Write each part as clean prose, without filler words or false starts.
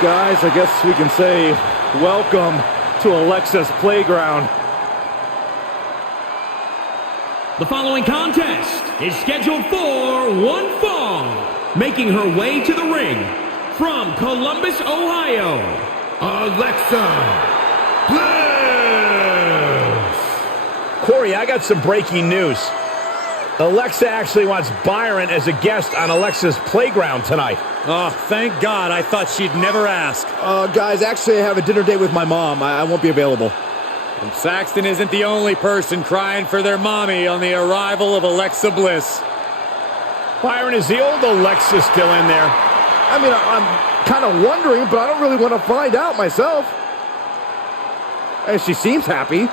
Guys, I guess we can say welcome to Alexa's playground. The following contest is scheduled for one fall. Making her way to the ring from Columbus, Ohio, Alexa Bliss. Corey, I got some breaking news. Alexa actually wants Byron as a guest on Alexa's playground tonight. Oh, thank God. I thought she'd never ask. Guys, actually I have a dinner date with my mom. I won't be available. And Saxton isn't the only person crying for their mommy on the arrival of Alexa Bliss. Byron, is the old Alexa still in there? I mean, I'm kind of wondering, but I don't really want to find out myself. And she seems happy.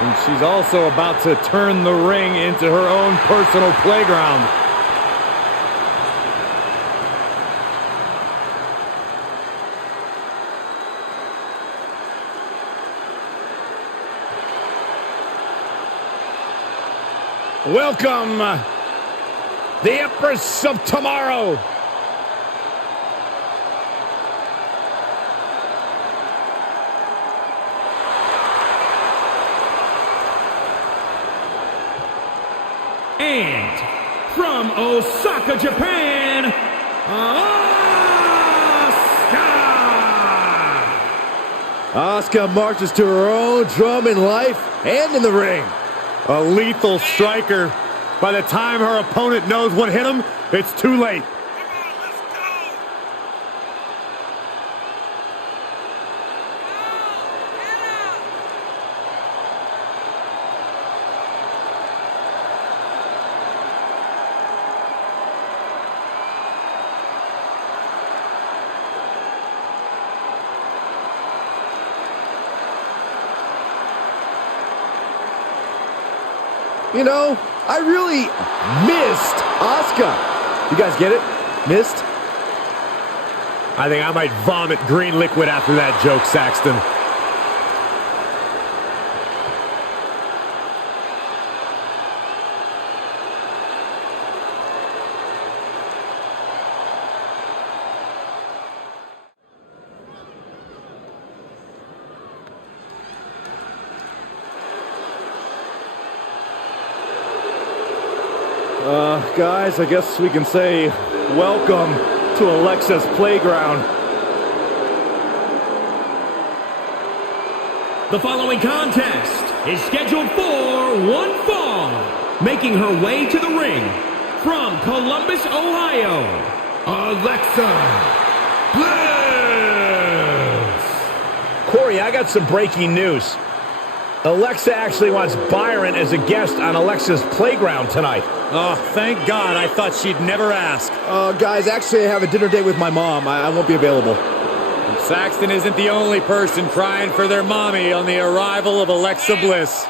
And she's also about to turn the ring into her own personal playground. Welcome, the Empress of Tomorrow. And from Osaka, Japan, Asuka. Asuka marches to her own drum in life and in the ring. A lethal striker. By the time her opponent knows what hit him, it's too late. You know, I really missed Asuka. You guys get it? Missed? I think I might vomit green liquid after that joke, Saxton. Guys, I guess we can say welcome to Alexa's playground. The following contest is scheduled for one fall. Making her way to the ring from Columbus, Ohio, Alexa Bliss. Corey, I got some breaking news. Alexa actually wants Byron as a guest on Alexa's playground tonight. Oh, thank God. I thought she'd never ask. Guys, actually I have a dinner date with my mom. I won't be available. And Saxton isn't the only person crying for their mommy on the arrival of Alexa Bliss.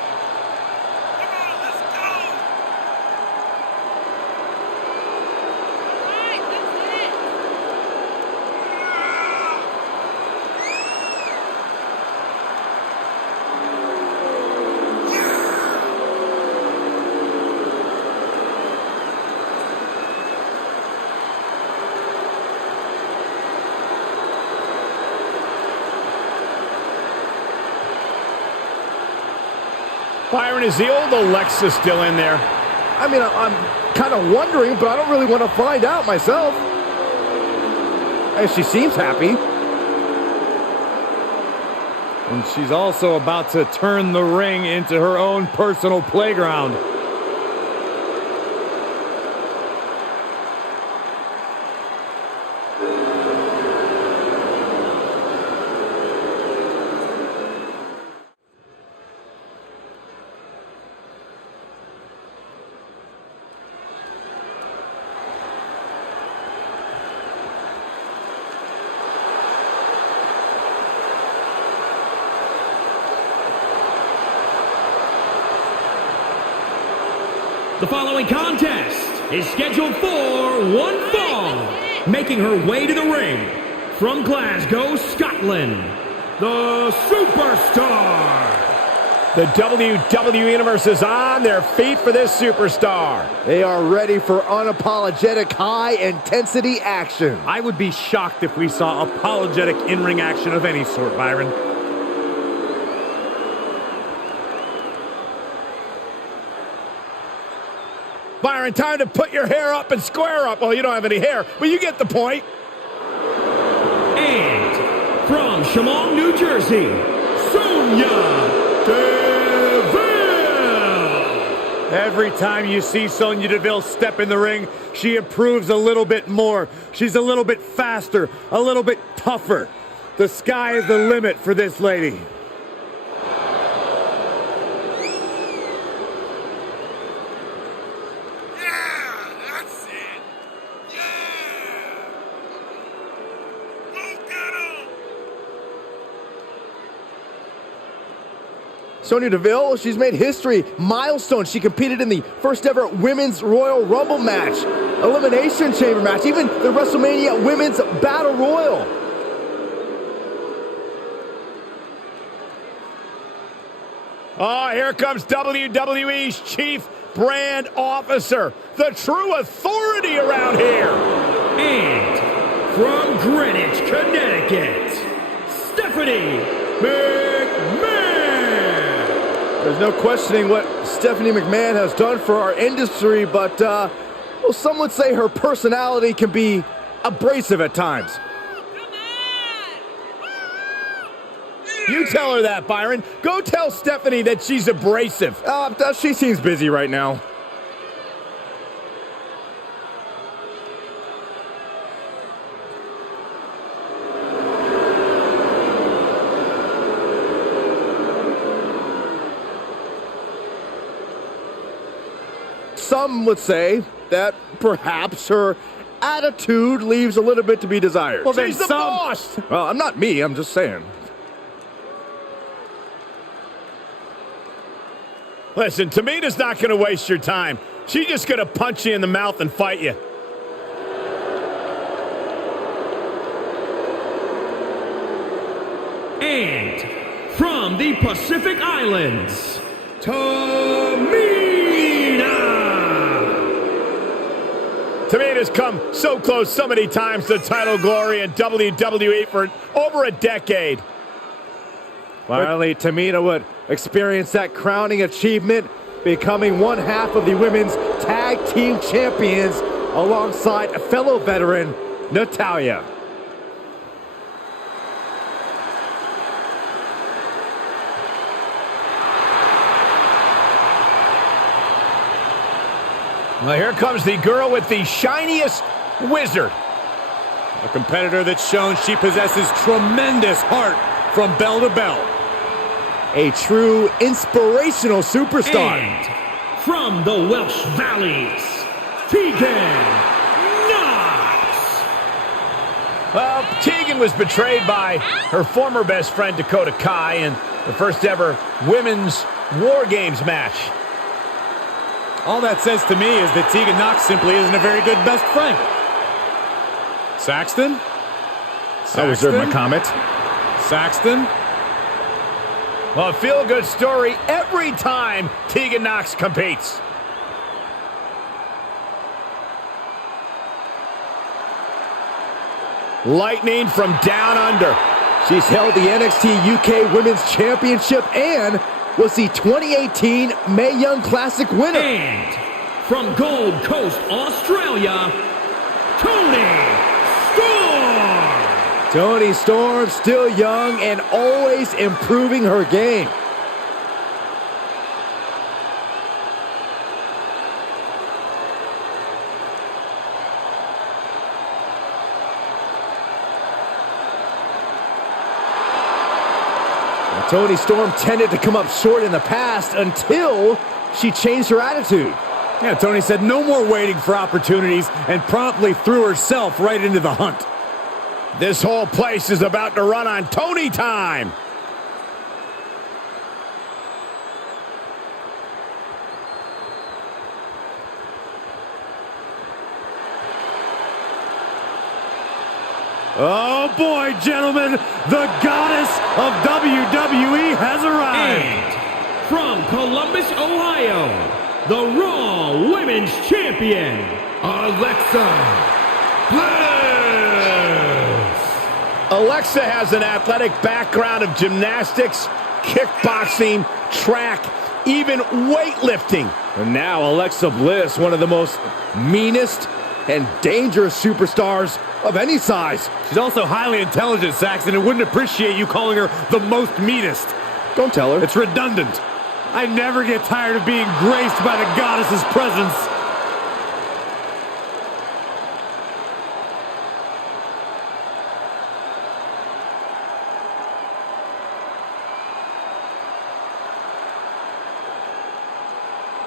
Byron, is the old Alexa still in there? I mean, I'm kind of wondering, but I don't really want to find out myself. And she seems happy. And she's also about to turn the ring into her own personal playground. The following contest is scheduled for one fall. Making her way to the ring from Glasgow, Scotland, the Superstar, The WWE Universe is on their feet for this superstar. They are ready for unapologetic high-intensity action. I would be shocked if we saw apologetic in-ring action of any sort, Byron. Byron, time to put your hair up and square up. Well, you don't have any hair, but you get the point. And from Chemung, New Jersey, Sonya Deville. Every time you see Sonya Deville step in the ring, she improves a little bit more. She's a little bit faster, a little bit tougher. The sky is the limit for this lady. Sonya Deville, she's made history, milestone. She competed in the first ever Women's Royal Rumble match, Elimination Chamber match, even the WrestleMania Women's Battle Royal. Oh, here comes WWE's Chief Brand Officer, the true authority around here. And from Greenwich, Connecticut, Stephanie McMahon. There's no questioning what Stephanie McMahon has done for our industry, but, well, some would say her personality can be abrasive at times. You tell her that, Byron. Go tell Stephanie that she's abrasive. She seems busy right now. Some would say that perhaps her attitude leaves a little bit to be desired. Well, then She's the boss. Well, I'm not me, I'm just saying. Listen, Tamina's not going to waste your time. She's just going to punch you in the mouth and fight you. And from the Pacific Islands, Tamina. Tamina's come so close so many times to title glory in WWE for over a decade. Finally, Tamina would experience that crowning achievement, becoming one half of the Women's Tag Team Champions alongside a fellow veteran, Natalya. Well, here comes the girl with the shiniest wizard. A competitor that's shown she possesses tremendous heart from bell to bell. A true inspirational superstar. And from the Welsh Valleys, Tegan Knox. Well, Tegan was betrayed by her former best friend Dakota Kai in the first ever Women's War Games match. All that says to me is that Tegan Knox simply isn't a very good best friend. Saxton? I reserve my comment. Saxton? Well, a feel-good story every time Tegan Knox competes. Lightning from down under. She's held the NXT UK Women's Championship and was the 2018 Mae Young Classic winner. And from Gold Coast, Australia, Toni Storm. Toni Storm, still young and always improving her game. Toni Storm tended to come up short in the past until she changed her attitude. Yeah, Toni said no more waiting for opportunities and promptly threw herself right into the hunt. This whole place is about to run on Toni time. Oh boy, gentlemen, the goddess of WWE has arrived. And Columbus, Ohio, the Raw Women's Champion, Alexa Bliss. Alexa has an athletic background of gymnastics, kickboxing, track, even weightlifting. And now Alexa Bliss, one of the most meanest and dangerous superstars of any size. She's also highly intelligent, Saxton, and wouldn't appreciate you calling her the most meanest. Don't tell her. It's redundant. I never get tired of being graced by the goddess's presence.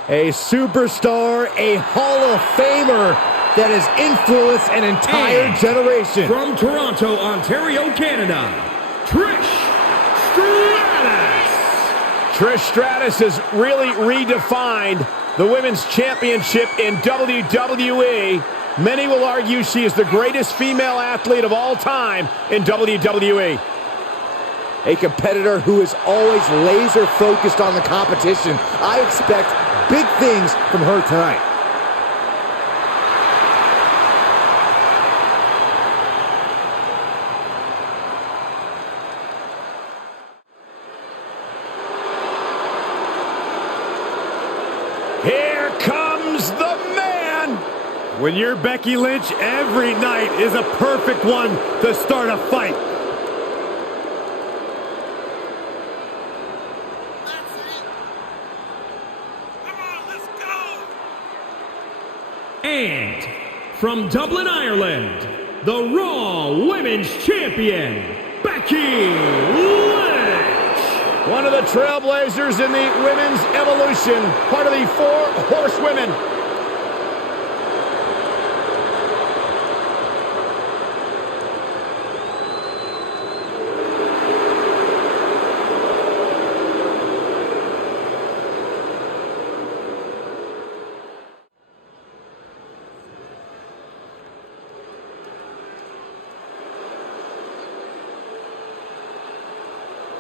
A superstar, a Hall of Famer that has influenced an entire And generation. From Toronto, Ontario, Canada, Trish Stratus. Trish Stratus has really redefined the Women's Championship in WWE. Many will argue she is the greatest female athlete of all time in WWE. A competitor who is always laser focused on the competition. I expect big things from her tonight. Here comes the man. When you're Becky Lynch, every night is a perfect one to start a fight. And from Dublin, Ireland, the Raw Women's Champion, Becky Lynch. One of the trailblazers in the women's evolution, part of the 4 Horsewomen.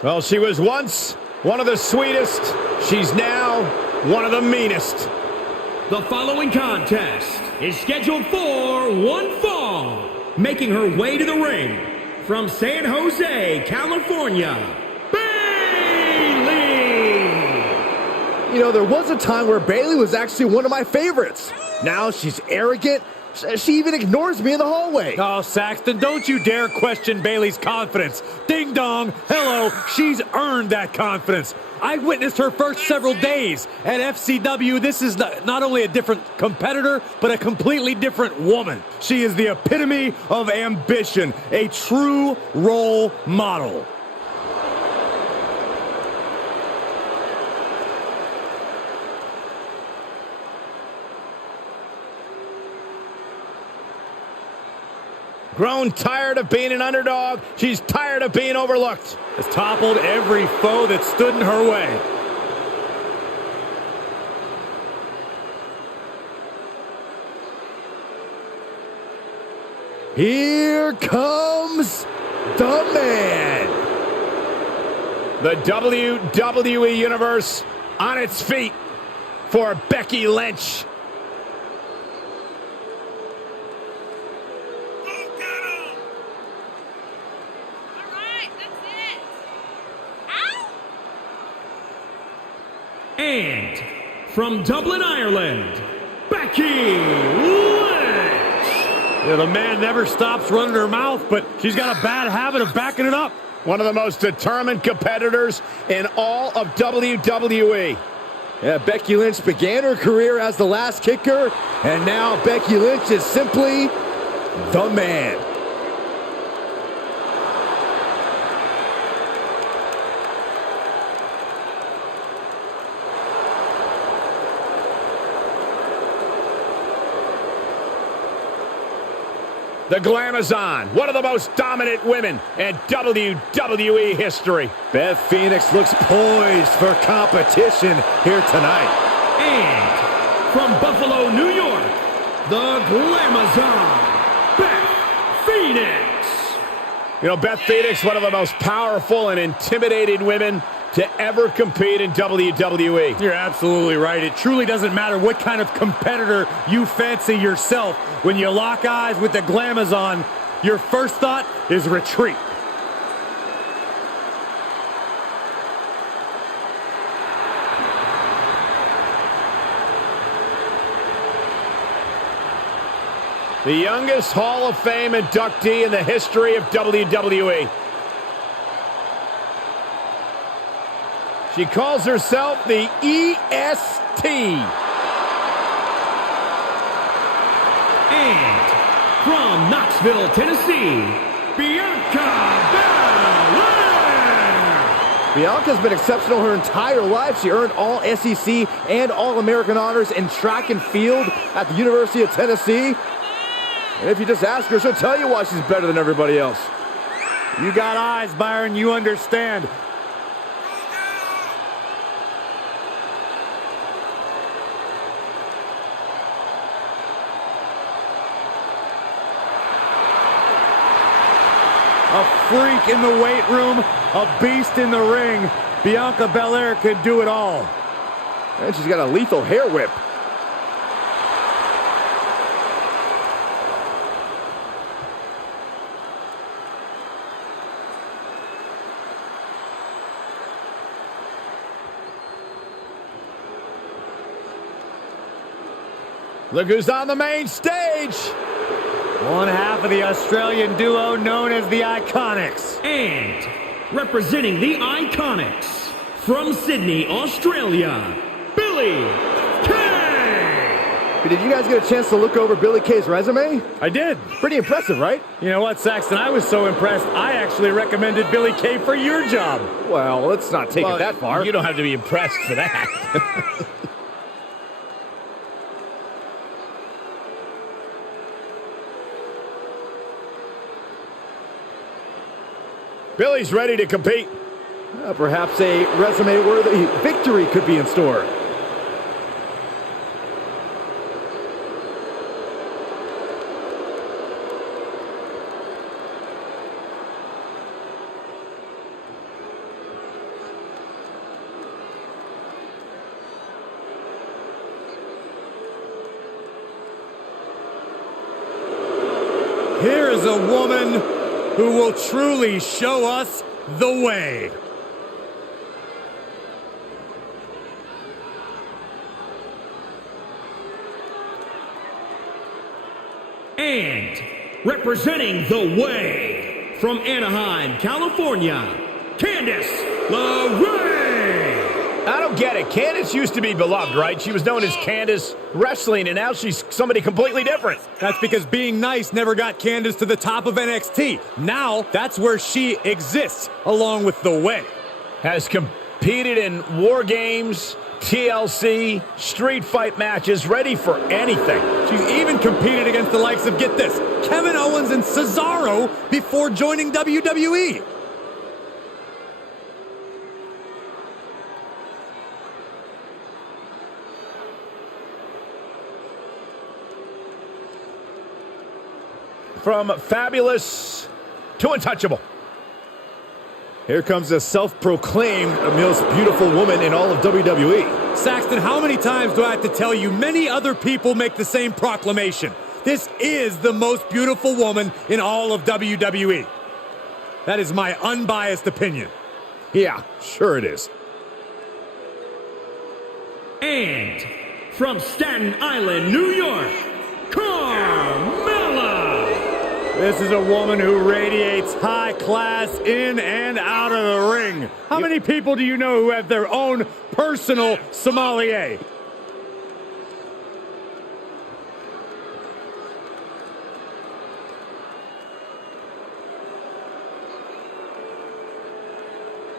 Well, she was once one of the sweetest. She's now one of the meanest. The following contest is scheduled for one fall. Making her way to the ring from San Jose, California, Bayley. You know, there was a time where Bayley was actually one of my favorites. Now she's arrogant. She even ignores me in the hallway. Oh, Saxton, don't you dare question Bayley's confidence. Ding dong, hello, she's earned that confidence. I witnessed her first several days at FCW. This is not only a different competitor, but a completely different woman. She is the epitome of ambition, a true role model. Grown tired of being an underdog. She's tired of being overlooked. Has toppled every foe that stood in her way. Here comes the man. The WWE Universe on its feet for Becky Lynch. And from Dublin, Ireland, Becky Lynch. Yeah, the man never stops running her mouth, but she's got a bad habit of backing it up. One of the most determined competitors in all of WWE. Yeah, Becky Lynch began her career as the last kicker, and now Becky Lynch is simply the man. The Glamazon, one of the most dominant women in WWE history. Beth Phoenix looks poised for competition here tonight. And from Buffalo, New York, the Glamazon, Beth Phoenix. You know, Beth Phoenix, one of the most powerful and intimidating women to ever compete in WWE. You're absolutely right. It truly doesn't matter what kind of competitor you fancy yourself. When you lock eyes with the Glamazon, your first thought is retreat. The youngest Hall of Fame inductee in the history of WWE. She calls herself the EST. And from Knoxville, Tennessee, Bianca Belair. Bianca's been exceptional her entire life. She earned all SEC and All-American honors in track and field at the University of Tennessee. And if you just ask her, she'll tell you why she's better than everybody else. You got eyes, Byron. You understand. A freak in the weight room, a beast in the ring. Bianca Belair could do it all. And she's got a lethal hair whip. Look who's on the main stage. One half of the Australian duo known as the Iconics. And representing the Iconics, from Sydney, Australia, Billie Kay. Did you guys get a chance to look over Billie Kay's resume? I did. Pretty impressive, right? You know what, Saxton? I was so impressed, I actually recommended Billie Kay for your job. Well, let's not take it that far. You don't have to be impressed for that. Billie's ready to compete. Perhaps a resume-worthy victory could be in store. Here is a woman who will truly show us the way. And representing the way, from Anaheim, California, Candice LeRae. I don't get it. Candice used to be beloved, right? She was known as Candice Wrestling, and now she's somebody completely different. That's because being nice never got Candice to the top of NXT. Now, that's where she exists, along with The Way. Has competed in War Games, TLC, street fight matches, ready for anything. She's even competed against the likes of, get this, Kevin Owens and Cesaro before joining WWE. From fabulous to untouchable. Here comes the self-proclaimed most beautiful woman in all of WWE. Saxton, how many times do I have to tell you many other people make the same proclamation? This is the most beautiful woman in all of WWE. That is my unbiased opinion. Yeah, sure it is. And from Staten Island, New York, Carmella. This is a woman who radiates high class in and out of the ring. How many people do you know who have their own personal sommelier?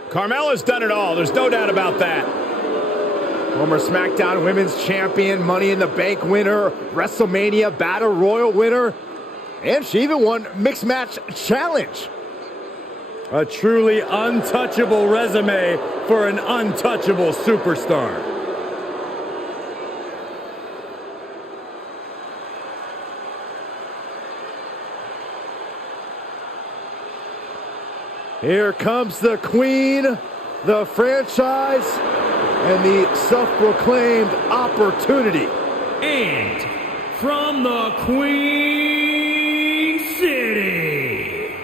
Carmella's done it all. There's no doubt about that. Former SmackDown Women's Champion, Money in the Bank winner, WrestleMania Battle Royal winner, and she even won Mixed Match Challenge. A truly untouchable resume for an untouchable superstar. Here comes the Queen, the franchise, and the self-proclaimed opportunity. And from the Queen City,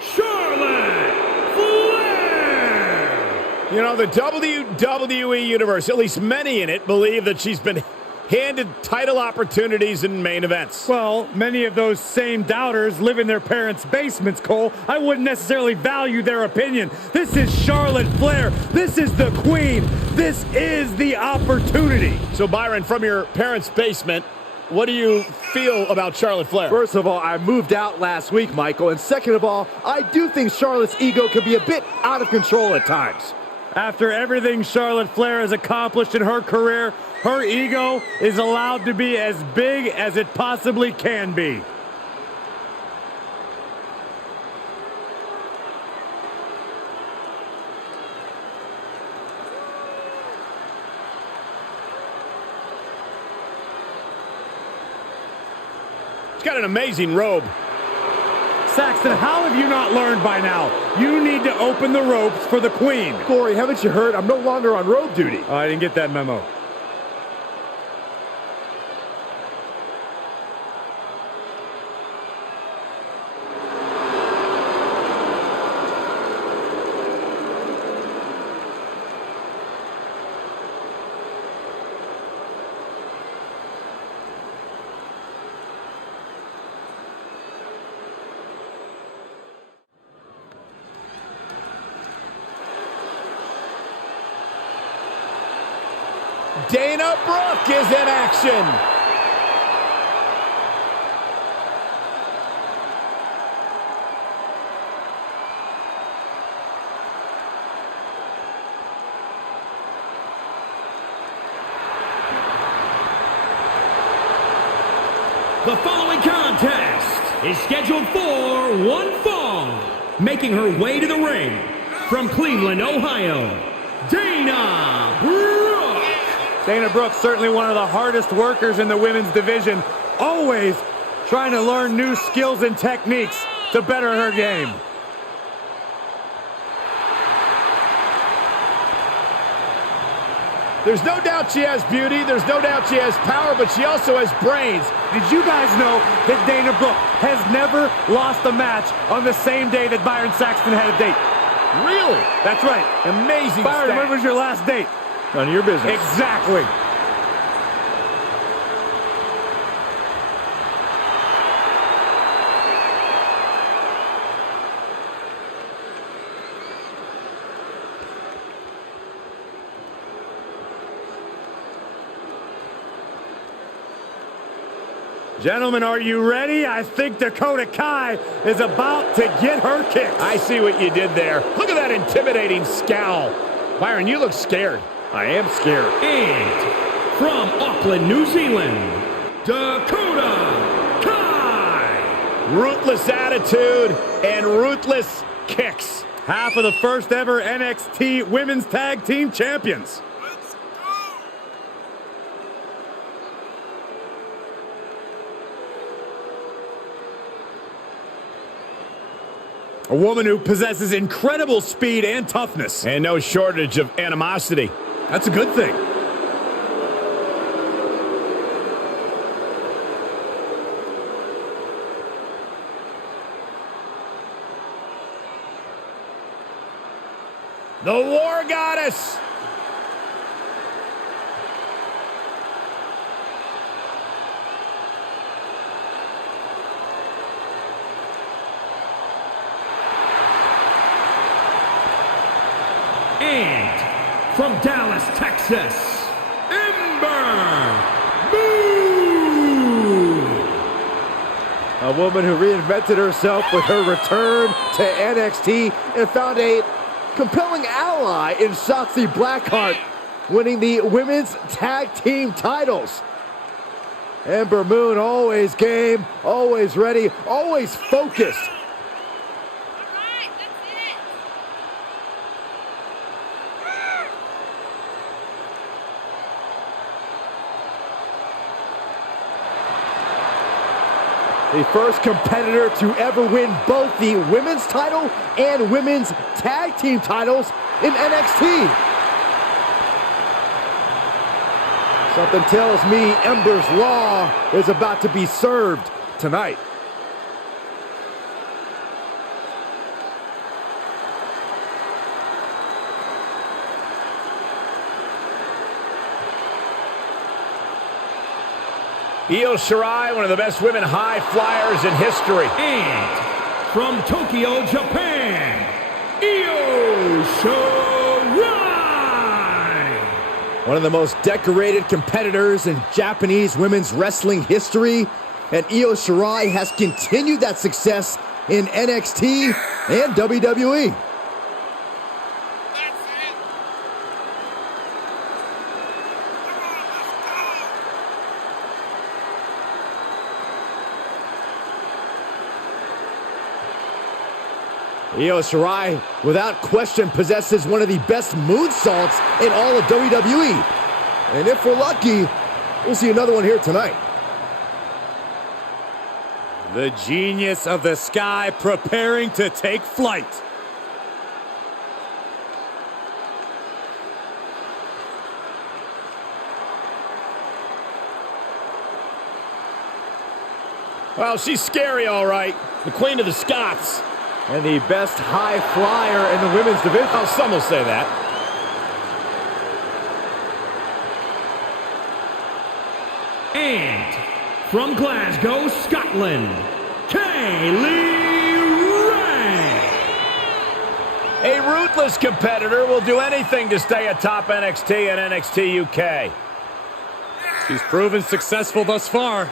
Charlotte Flair! You know, the WWE Universe, at least many in it, believe that she's been handed title opportunities in main events. Well, many of those same doubters live in their parents' basements, Cole. I wouldn't necessarily value their opinion. This is Charlotte Flair. This is the Queen. This is the opportunity. So, Byron, from your parents' basement, what do you feel about Charlotte Flair? First of all, I moved out last week, Michael. And second of all, I do think Charlotte's ego can be a bit out of control at times. After everything Charlotte Flair has accomplished in her career, her ego is allowed to be as big as it possibly can be. She's got an amazing robe. Saxton, how have you not learned by now? You need to open the ropes for the Queen. Corey, haven't you heard? I'm no longer on road duty. Oh, I didn't get that memo. Dana Brooke is in action. The following contest is scheduled for one fall. Making her way to the ring from Cleveland, Ohio, Dana Brooke. Dana Brooke, certainly one of the hardest workers in the women's division, always trying to learn new skills and techniques to better her game. There's no doubt she has beauty, there's no doubt she has power, but she also has brains. Did you guys know that Dana Brooke has never lost a match on the same day that Byron Saxton had a date? Really? That's right. Amazing Byron, stat. when was your last date? None of your business. Exactly. Gentlemen, are you ready? I think Dakota Kai is about to get her kicks. I see what you did there. Look at that intimidating scowl. Byron, you look scared. I am scared. And from Auckland, New Zealand, Dakota Kai. Ruthless attitude and ruthless kicks. Half of the first ever NXT Women's Tag Team Champions. A woman who possesses incredible speed and toughness. And no shortage of animosity. That's a good thing. The War Goddess. And from Dallas, Texas, Ember Moon. A woman who reinvented herself with her return to NXT and found a compelling ally in Shotzi Blackheart, winning the women's tag team titles. Ember Moon, always game, always ready, always focused. The first competitor to ever win both the women's title and women's tag team titles in NXT. Something tells me Ember's Law is about to be served tonight. Io Shirai, one of the best women high flyers in history. And from Tokyo, Japan, Io Shirai. One of the most decorated competitors in Japanese women's wrestling history. And Io Shirai has continued that success in NXT and WWE. Io Shirai, without question, possesses one of the best moonsaults in all of WWE. And if we're lucky, we'll see another one here tonight. The genius of the sky preparing to take flight. Well, she's scary, all right. The Queen of the Scots. And the best high flyer in the women's division. Oh, some will say that. And from Glasgow, Scotland, Kaylee Ray. A ruthless competitor will do anything to stay atop NXT and NXT UK. She's proven successful thus far.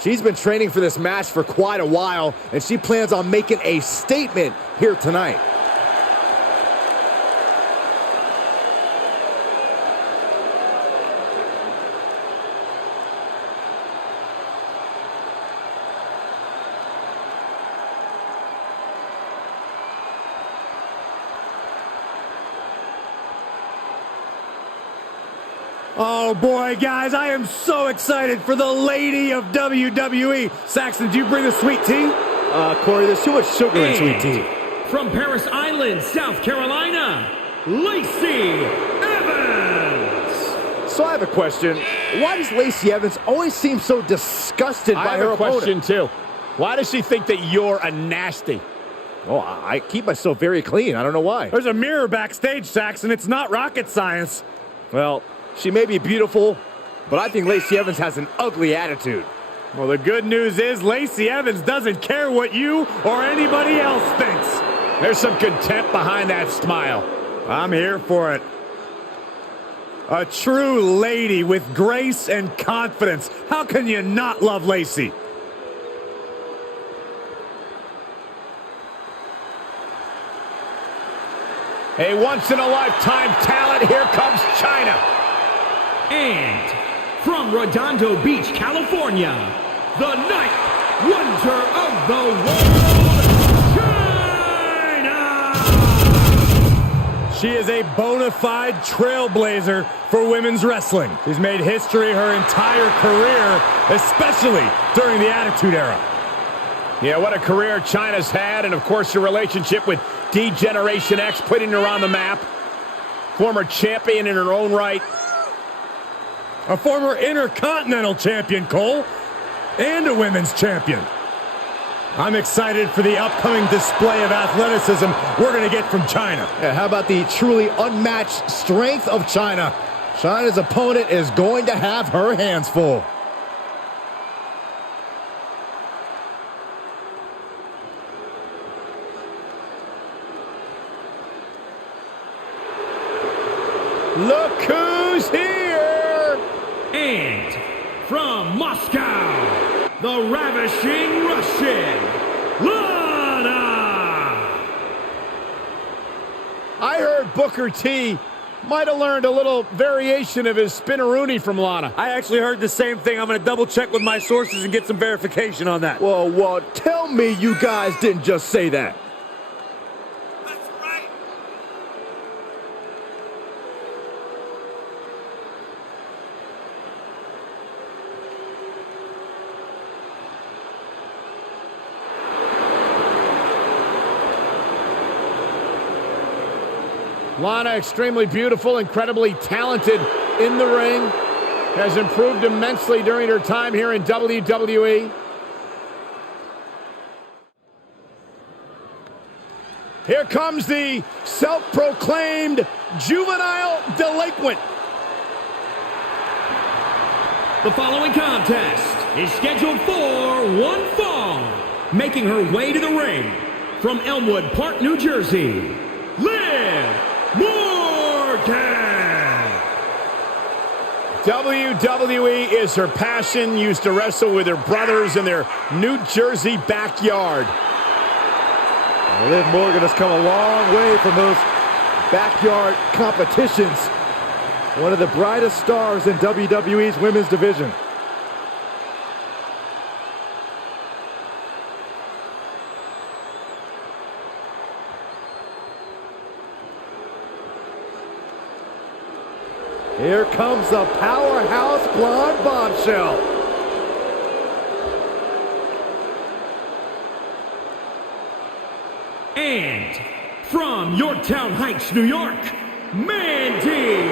She's been training for this match for quite a while, and she plans on making a statement here tonight. Oh boy, guys, I am so excited for the lady of WWE. Saxton, do you bring the sweet tea? Corey, there's too much sugar in sweet And tea. from Paris Island, South Carolina, Lacey Evans. So I have a question. Why does Lacey Evans always seem so disgusted I by have her a opponent? question, too. Why does she think that you're a nasty? Oh, I keep myself very clean. I don't know why. There's a mirror backstage, Saxon. It's not rocket science. Well, she may be beautiful, but I think Lacey Evans has an ugly attitude. Well, the good news is Lacey Evans doesn't care what you or anybody else thinks. There's some contempt behind that smile. I'm here for it. A true lady with grace and confidence. How can you not love Lacey? A once-in-a-lifetime talent. Here comes China. And from Redondo Beach, California, the ninth wonder of the world, China! She is a bona fide trailblazer for women's wrestling. She's made history her entire career, especially during the Attitude Era. Yeah, what a career China's had, and of course your relationship with D-Generation X, putting her on the map. Former champion in her own right. A former Intercontinental Champion, Cole, and a women's champion. I'm excited for the upcoming display of athleticism we're going to get from China. Yeah, how about the truly unmatched strength of China? China's opponent is going to have her hands full. Look who's here! And from Moscow, the ravishing Russian, Lana! I heard Booker T might have learned a little variation of his spinneroonie from Lana. I actually heard the same thing. I'm going to double check with my sources and get some verification on that. Well, tell me you guys didn't just say that. Lana, extremely beautiful, incredibly talented in the ring, has improved immensely during her time here in WWE. Here comes the self-proclaimed juvenile delinquent. The following contest is scheduled for one fall. Making her way to the ring from Elmwood Park, New Jersey, Liv Morgan. WWE is her passion, used to wrestle with her brothers in their New Jersey backyard. Liv Morgan has come a long way from those backyard competitions. One of the brightest stars in WWE's women's division. Here comes the powerhouse blonde bombshell. And from Yorktown Heights, New York, Mandy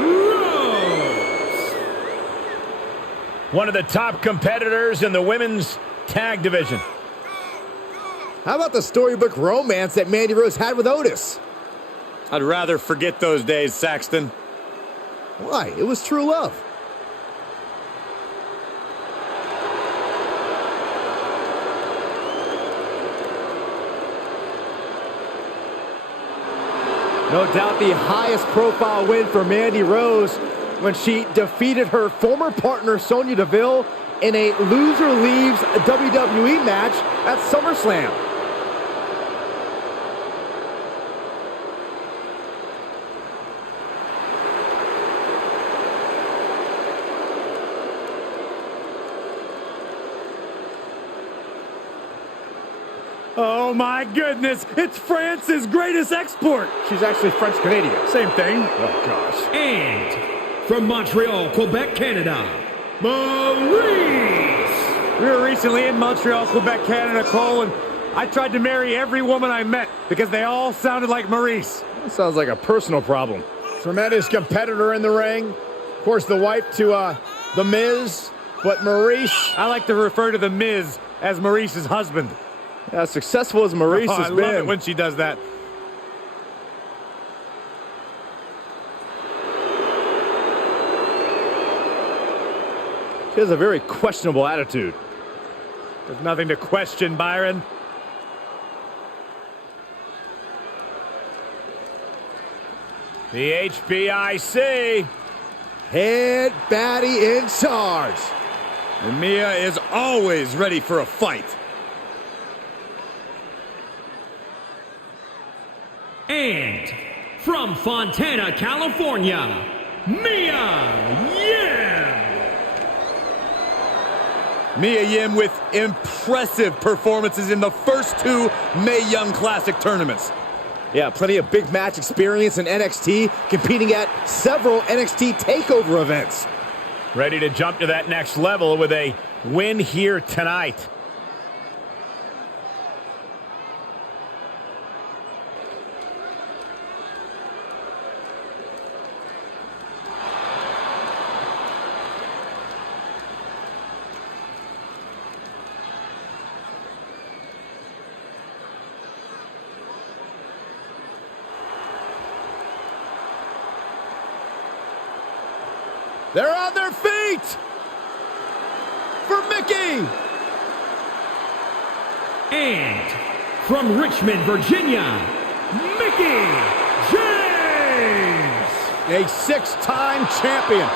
Rose. One of the top competitors in the women's tag division. How about the storybook romance that Mandy Rose had with Otis? I'd rather forget those days, Saxton. Why? It was true love. No doubt the highest profile win for Mandy Rose when she defeated her former partner Sonya Deville in a loser leaves WWE match at SummerSlam. Oh my goodness, it's France's greatest export. She's actually French-Canadian. Same thing. Oh gosh. And from Montreal, Quebec, Canada, Maurice. We were recently in Montreal, Quebec, Canada, Cole, and I tried to marry every woman I met because they all sounded like Maurice. That sounds like a personal problem. Tremendous competitor in the ring. Of course, the wife to The Miz, but Maurice. I like to refer to The Miz as Maurice's husband. As successful as Maurice I has love been. it when she does that. She has a very questionable attitude. There's nothing to question, Byron. The HBIC. Head baddie in charge. And Mia is always ready for a fight. And from Fontana, California, Mia Yim. Mia Yim with impressive performances in the first two Mae Young Classic tournaments. Yeah, plenty of big match experience in NXT, competing at several NXT TakeOver events. Ready to jump to that next level with a win here tonight. They're on their feet for Mickey. And from Richmond, Virginia, Mickey James. A six-time champion.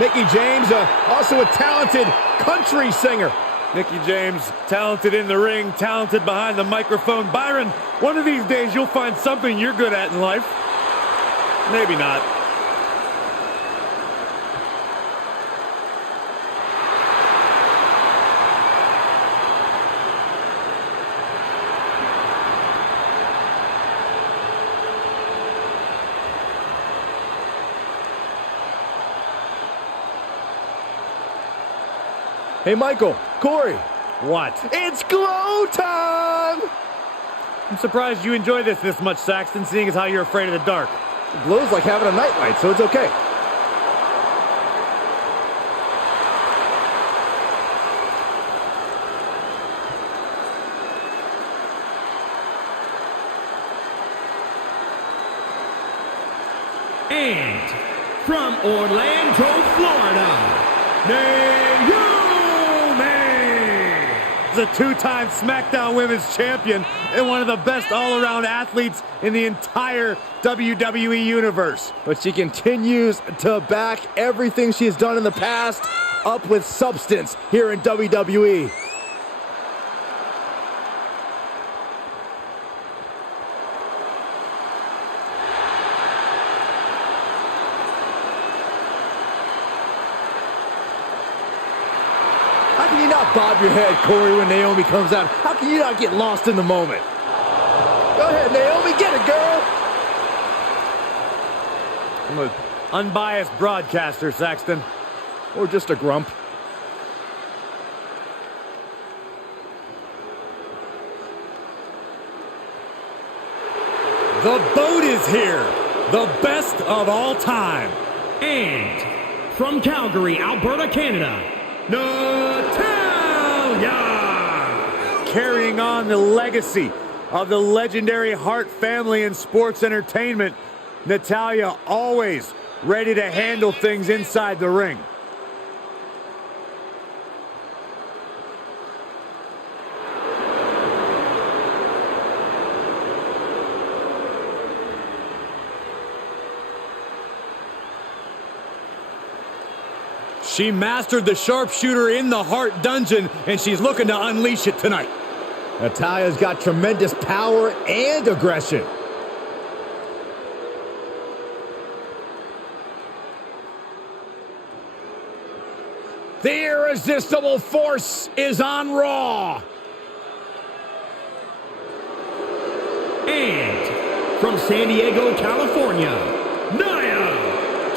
Mickie James, also a talented country singer. Mickie James, talented in the ring, talented behind the microphone. Byron, one of these days you'll find something you're good at in life. Maybe not. Hey, Michael, Corey. What? It's glow time! I'm surprised you enjoy this much, Saxton, seeing as how you're afraid of the dark. Glow's like having a nightlight, so it's okay. And from Orlando, Florida, Naomi! Is a two-time SmackDown Women's Champion and one of the best all-around athletes in the entire WWE Universe. But she continues to back everything she's done in the past up with substance here in WWE. How can you not bob your head, Corey, when Naomi comes out? How can you not get lost in the moment? Go ahead, Naomi, get it, girl! I'm an unbiased broadcaster, Saxton. Or just a grump. The boat is here. The best of all time. And from Calgary, Alberta, Canada, Natalya! Carrying on the legacy of the legendary Hart family in sports entertainment, Natalya always ready to handle things inside the ring. She mastered the sharpshooter in the Hart dungeon, and she's looking to unleash it tonight. Natalya's got tremendous power and aggression. The irresistible force is on Raw. And from San Diego, California, Nia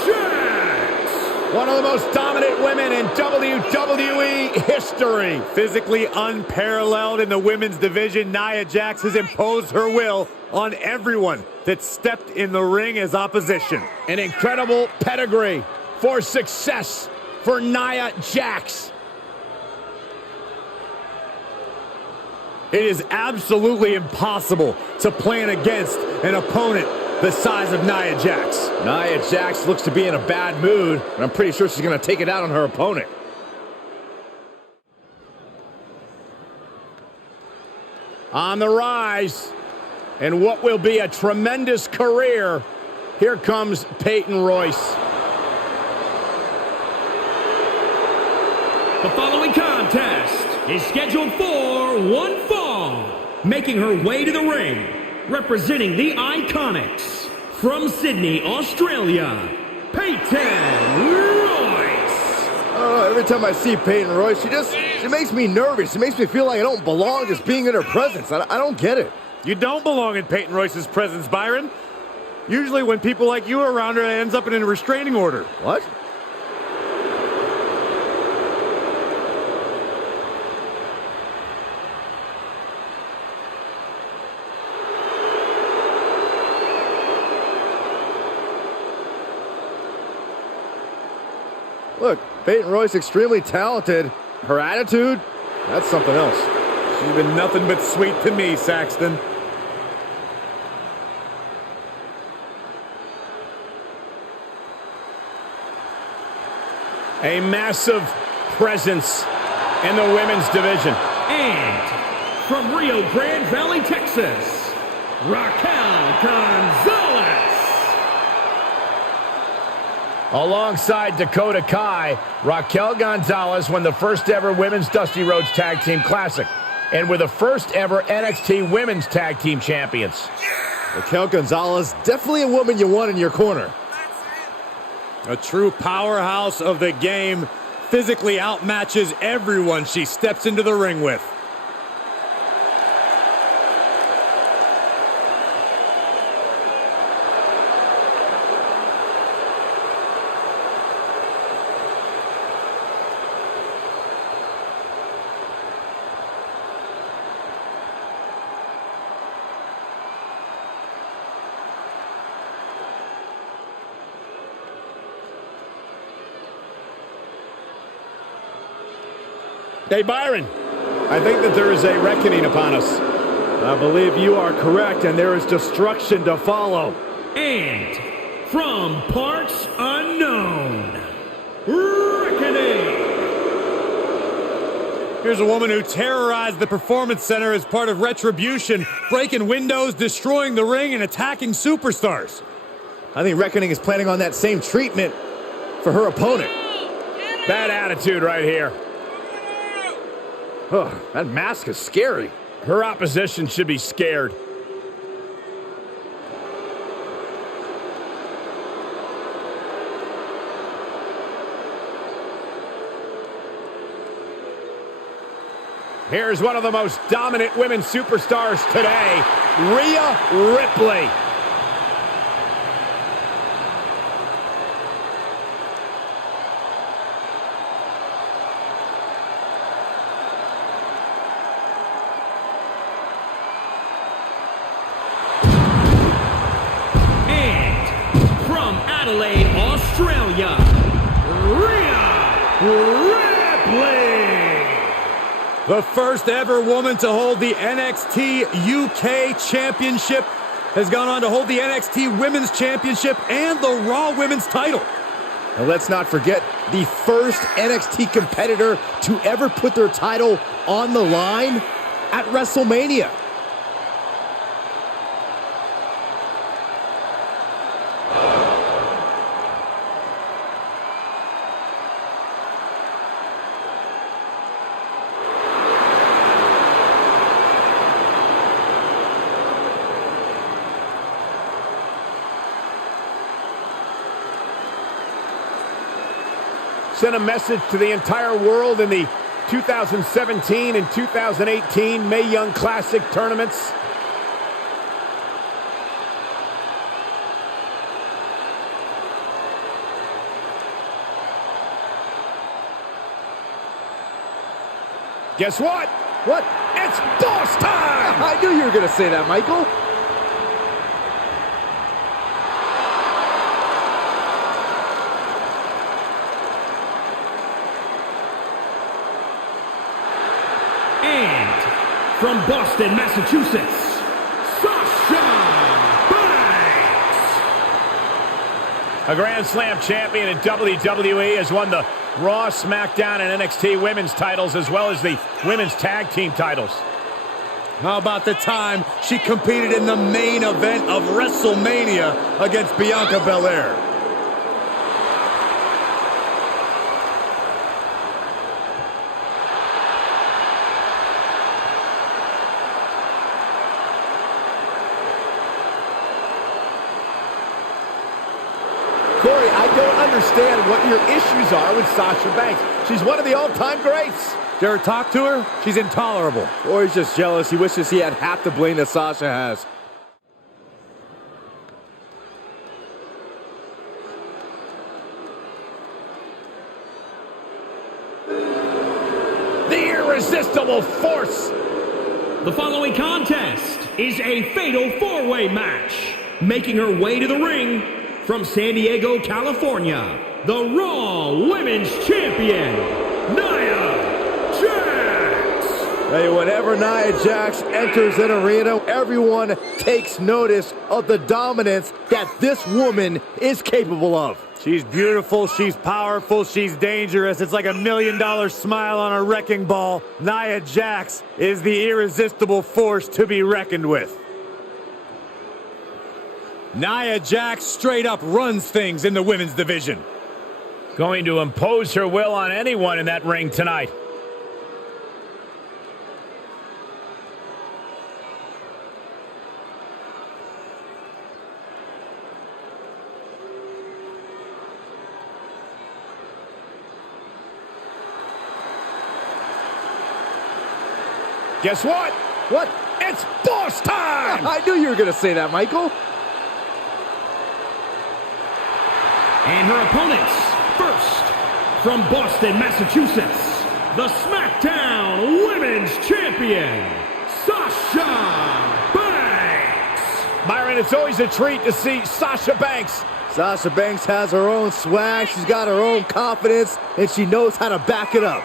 Jax! One of the most dominant women in WWE history. Physically unparalleled in the women's division, Nia Jax has imposed her will on everyone that stepped in the ring as opposition. An incredible pedigree for success for Nia Jax. It is absolutely impossible to plan against an opponent the size of Nia Jax. Nia Jax looks to be in a bad mood, and I'm pretty sure she's going to take it out on her opponent. On the rise, and what will be a tremendous career, here comes Peyton Royce. The following contest is scheduled for one fall. Making her way to the ring, representing the Iconics, from Sydney, Australia, Peyton Royce. Every time I see Peyton Royce, she makes me nervous. She makes me feel like I don't belong just being in her presence. I don't get it. You don't belong in Peyton Royce's presence, Byron. Usually when people like you are around her, it ends up in a restraining order. What? Look, Peyton Royce extremely talented. Her attitude, that's something else. She's been nothing but sweet to me, Saxton. A massive presence in the women's division. And from Rio Grande Valley, Texas, Raquel Gonzalez. Alongside Dakota Kai, Raquel Gonzalez won the first ever Women's Dusty Rhodes Tag Team Classic and were the first ever NXT Women's Tag Team Champions. Raquel Gonzalez, definitely a woman you want in your corner. A true powerhouse of the game, physically outmatches everyone she steps into the ring with. Hey, Byron, I think that there is a reckoning upon us. I believe you are correct, and there is destruction to follow. And from parts unknown, Reckoning. Here's a woman who terrorized the Performance Center as part of Retribution, breaking windows, destroying the ring, and attacking superstars. I think Reckoning is planning on that same treatment for her opponent. Bad attitude right here. Oh, that mask is scary. Her opposition should be scared. Here's one of the most dominant women's superstars today, Rhea Ripley. Adelaide, Australia, Rhea Ripley. The first ever woman to hold the NXT UK Championship has gone on to hold the NXT Women's Championship and the Raw Women's title. And let's not forget the first NXT competitor to ever put their title on the line at WrestleMania. Sent a message to the entire world in the 2017 and 2018 Mae Young Classic tournaments. Guess what? What? It's boss time! I knew you were going to say that, Michael. And from Boston, Massachusetts, Sasha Banks. A Grand Slam champion in WWE, has won the Raw, SmackDown, and NXT women's titles, as well as the women's tag team titles. How about the time she competed in the main event of WrestleMania against Bianca Belair? Corey, I don't understand what your issues are with Sasha Banks. She's one of the all-time greats. Did you ever talk to her? She's intolerable. Or he's just jealous. He wishes he had half the bling that Sasha has. The irresistible force. The following contest is a fatal four-way match. Making her way to the ring from San Diego, California, the Raw Women's Champion, Nia Jax. Hey, whenever Nia Jax enters an arena, everyone takes notice of the dominance that this woman is capable of. She's beautiful, she's powerful, she's dangerous. It's like $1 million smile on a wrecking ball. Nia Jax is the irresistible force to be reckoned with. Nia Jax straight up runs things in the women's division. Going to impose her will on anyone in that ring tonight. Guess what? What? It's boss time! I knew you were going to say that, Michael. And her opponents, first, from Boston, Massachusetts, the SmackDown Women's Champion, Sasha Banks. Byron, it's always a treat to see Sasha Banks. Sasha Banks has her own swag, she's got her own confidence, and she knows how to back it up.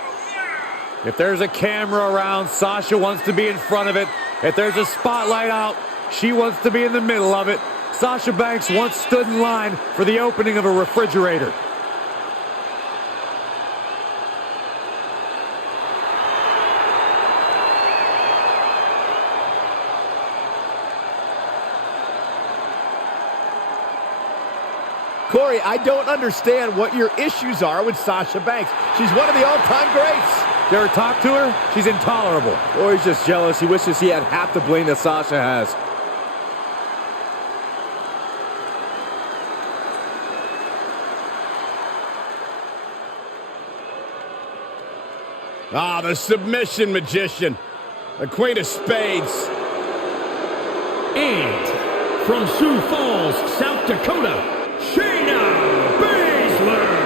If there's a camera around, Sasha wants to be in front of it. If there's a spotlight out, she wants to be in the middle of it. Sasha Banks once stood in line for the opening of a refrigerator. Corey, I don't understand what your issues are with Sasha Banks. She's one of the all-time greats. You ever talk to her? She's intolerable. Or he's just jealous. He wishes he had half the bling that Sasha has. Ah, the submission magician. The Queen of Spades. And from Sioux Falls, South Dakota, Shayna Baszler.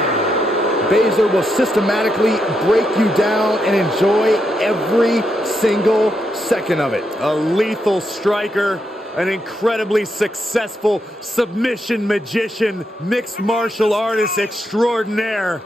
Baszler will systematically break you down and enjoy every single second of it. A lethal striker, an incredibly successful submission magician, mixed martial artist extraordinaire.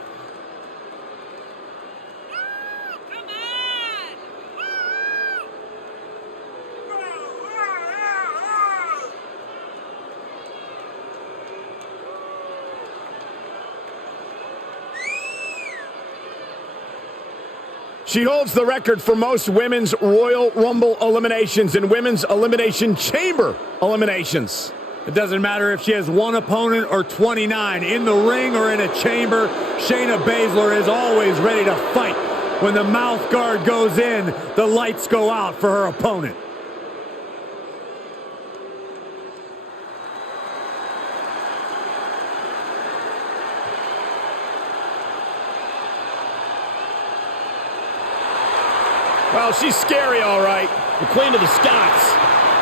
She holds the record for most women's Royal Rumble eliminations and women's Elimination Chamber eliminations. It doesn't matter if she has one opponent or 29. In the ring or in a chamber, Shayna Baszler is always ready to fight. When the mouth guard goes in, the lights go out for her opponent. Well, she's scary, all right. The Queen of the Scots.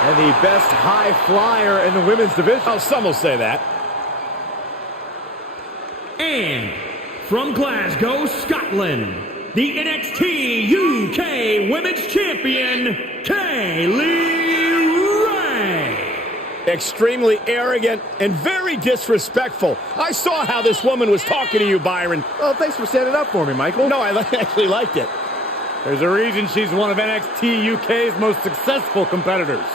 And the best high flyer in the women's division. Oh, some will say that. And from Glasgow, Scotland, the NXT UK Women's Champion, Kaylee Ray. Extremely arrogant and very disrespectful. I saw how this woman was talking to you, Byron. Oh, thanks for standing up for me, Michael. No, I actually liked it. There's a reason she's one of NXT UK's most successful competitors.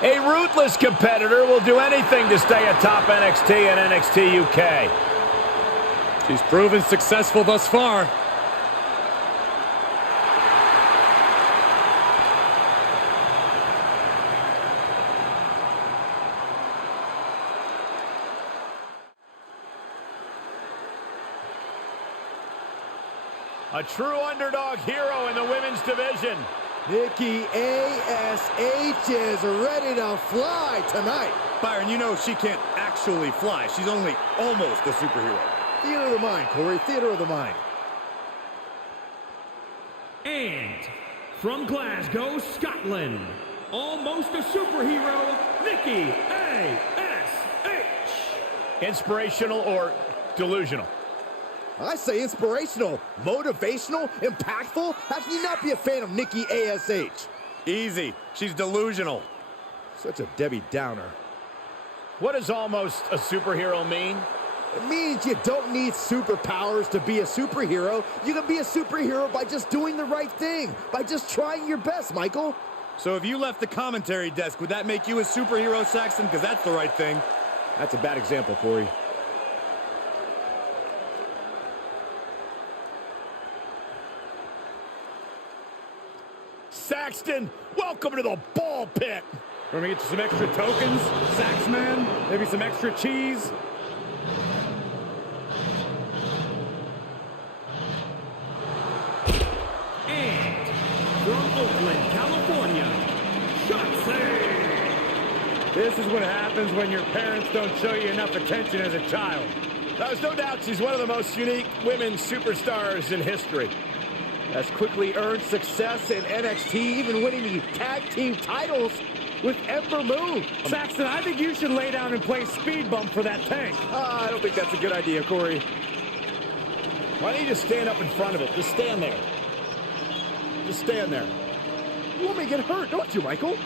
A ruthless competitor will do anything to stay atop NXT and NXT UK. She's proven successful thus far. A true underdog hero in the women's division. Nikki ASH is ready to fly tonight. Byron, you know she can't actually fly. She's only almost a superhero. Theater of the mind, Corey. Theater of the mind. And from Glasgow, Scotland, almost a superhero, Nikki ASH. Inspirational or delusional? I say inspirational, motivational, impactful. How can you not be a fan of Nikki ASH? Easy. She's delusional. Such a Debbie Downer. What does almost a superhero mean? It means you don't need superpowers to be a superhero. You can be a superhero by just doing the right thing, by just trying your best, Michael. So if you left the commentary desk, would that make you a superhero, Saxton? Because that's the right thing. That's a bad example, Corey. Saxton, welcome to the ball pit. Want me to get you some extra tokens, Saxman? Maybe some extra cheese? Oakland, California, Shotzi. This is what happens when your parents don't show you enough attention as a child. There's no doubt she's one of the most unique women superstars in history. Has quickly earned success in NXT, even winning the tag team titles with Ember Moon. Saxton, I think you should lay down and play speed bump for that tank. I don't think that's a good idea, Corey. Why don't you just stand up in front of it? Just stand there. Just stand there. You want me to get hurt, don't you, Michael?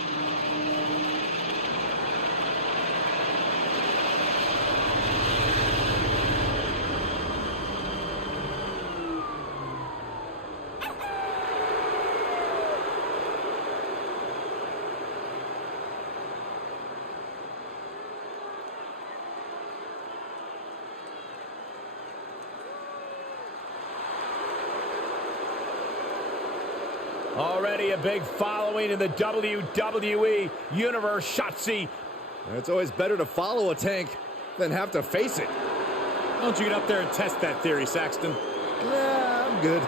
Already a big following in the WWE Universe, Shotzi. It's always better to follow a tank than have to face it. Why don't you get up there and test that theory, Saxton? Nah, I'm good.